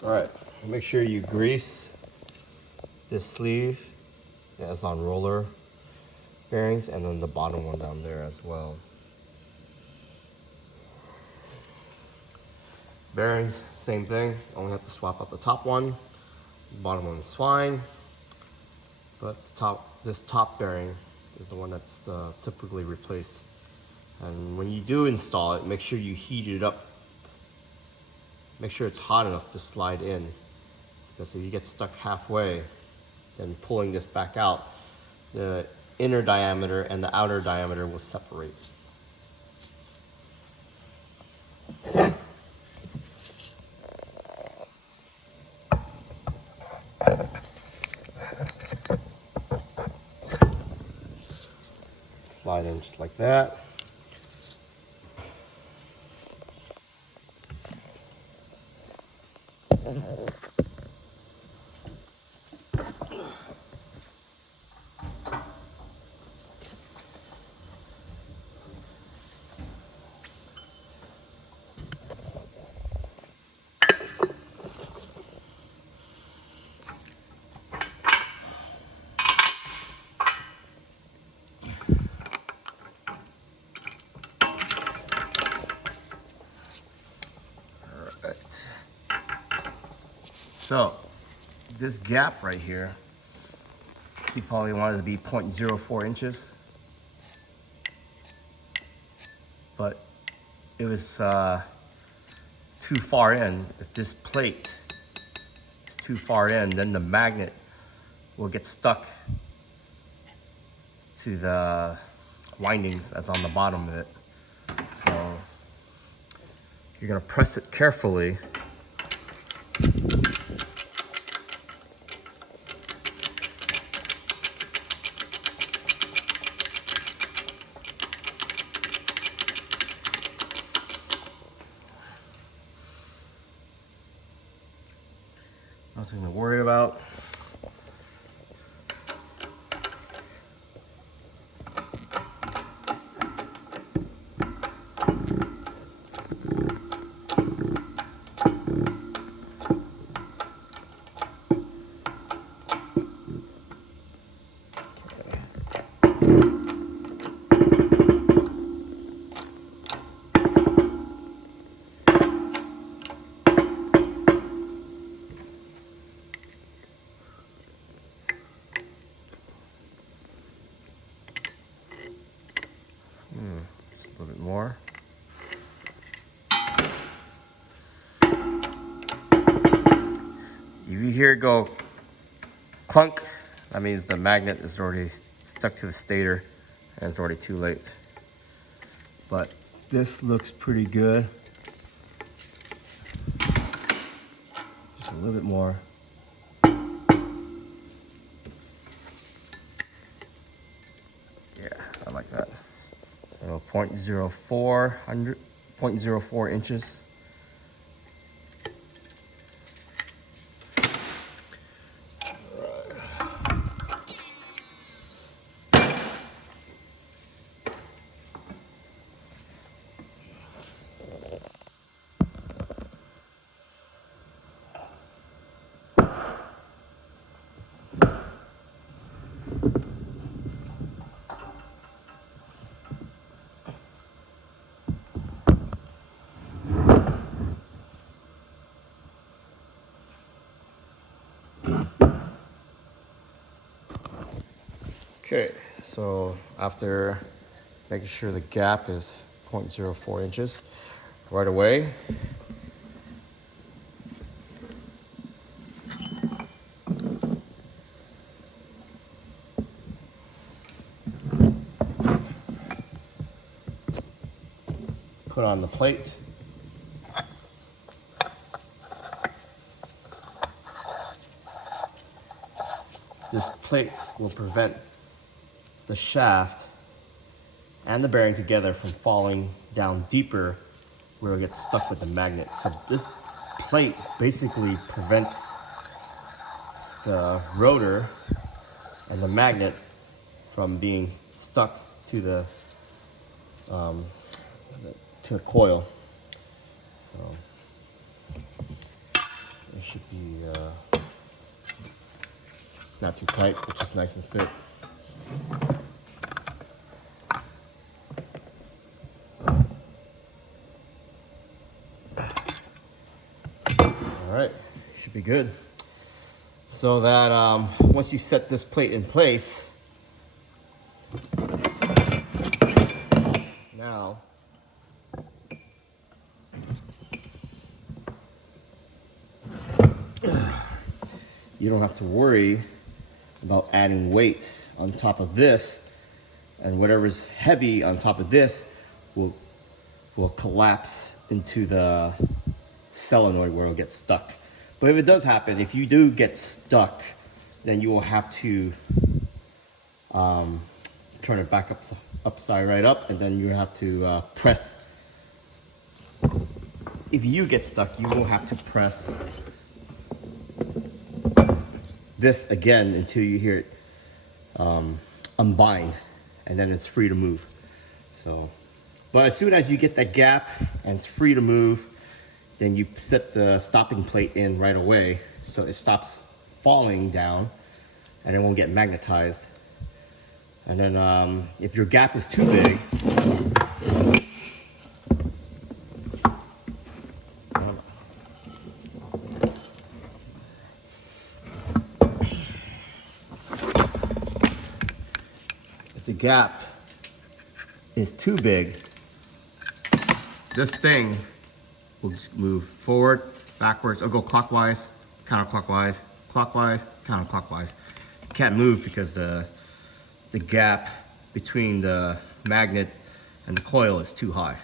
All right, make sure you grease this sleeve. Yeah, it's on roller bearings, and then the bottom one down there as well. Bearings, same thing. Only have to swap out the top one. The bottom one is fine, but this top bearing is the one that's typically replaced. And when you do install it, make sure you heat it up. Make sure it's hot enough to slide in, because if you get stuck halfway, then pulling this back out, the inner diameter and the outer diameter will separate. Slide in just like that. So this gap right here, he probably wanted to be 0.04 inches, but it was too far in. If this plate is too far in, then the magnet will get stuck to the windings that's on the bottom of it. So you're gonna press it carefully. Nothing to worry about. Just a little bit more. If you hear it go clunk, that means the magnet is already stuck to the stator and it's already too late. But this looks pretty good. Just a little bit more. Yeah, I like that. So 0.04 inches. Okay, so after making sure the gap is 0.04 inches, right away, put on the plate. This plate will prevent the shaft and the bearing together from falling down deeper where it gets stuck with the magnet. So this plate basically prevents the rotor and the magnet from being stuck to the coil. So It should be not too tight, but just nice and fit. All right, should be good. So that once you set this plate in place, now you don't have to worry about adding weight on top of this, and whatever's heavy on top of this will collapse into the solenoid where it'll get stuck. But if it does happen, if you do get stuck, then you will have to turn it back upside right up, and then you have to press. If you get stuck, you will have to press this again until you hear it unbind, and then it's free to move. So, but as soon as you get that gap and it's free to move, then you set the stopping plate in right away so it stops falling down and it won't get magnetized. And then if your gap is too big, if the gap is too big, this thing will just move forward, backwards, or go clockwise, counterclockwise, clockwise, counterclockwise. You can't move because the gap between the magnet and the coil is too high.